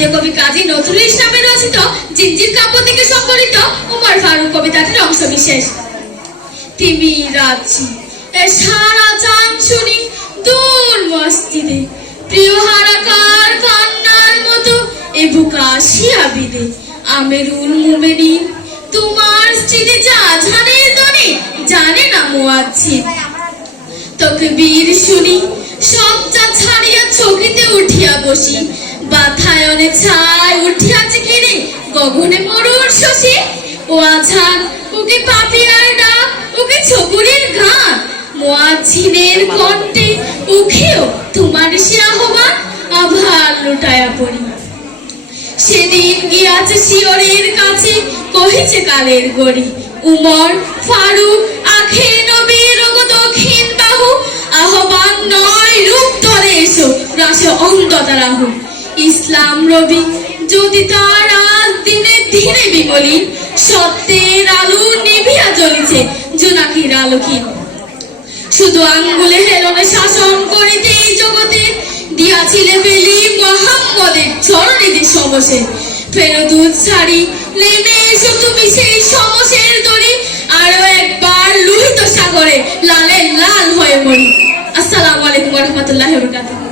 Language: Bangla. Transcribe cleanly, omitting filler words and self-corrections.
জাতীয় কবি কাজী নজরুল ইসলামের রচিত জিঞ্জির কাব্য থেকে সংকলিত উমর ফারুক কবিতাটির অংশ বিশেষ। তিমি রাজ্জি সারা জান শুনি দূর মসজিদে, প্রিয় হারাকার কান্নার মতো এ বুকা শিয়া বিদে। আমেরুল মুমিনিন তোমার স্মৃতি যা জানের দনে, জানে না মুয়াজ্জিন। তকবীর শুনি সব যা ছাড়িয়া চকিতে উঠিয়া বসি, বাথায়নে ছায় উঠিয়াছে কিনে গগনে মরুর শশী। ও আছান ওকে পাপিয়ার ডাক, ওকে ছবুরের গান, মুয়াজ্জিনের কণ্ঠে উঠেও তোমার সে আহ্বান। আভার লুটায়া পড়ি সেদিন গিয়াছে শিয়রের কাছে, কহিছে কালের গড়ি। উমর ফারুক আখে নবীর দক্ষিণ বাহু, আহ্বান নয় রূপ ধরে এসো রাস অন্ধতা রাহু। ইসলাম রবি যদি তার আজ দিনে দিনে বিমলিন, সত্যের আলো নিভিয়া জ্বলিছে জোনাকির আলোকিন। শুধু আঙ্গুলে হেলনে শাসন করিতে এই জগতে, দিয়াছিলে বেলি মুহাম্মদের চরণীতে সমসে। ফেরো দুধ ছাড়ি নেমে এসো তুমি সেই সমসের দড়ি, আরো একবার লোহিত সাগরে লালে লাল হয়ে মরি। আসসালামু আলাইকুম ওয়া রাহমাতুল্লাহি ওয়া বারাকাতুহু।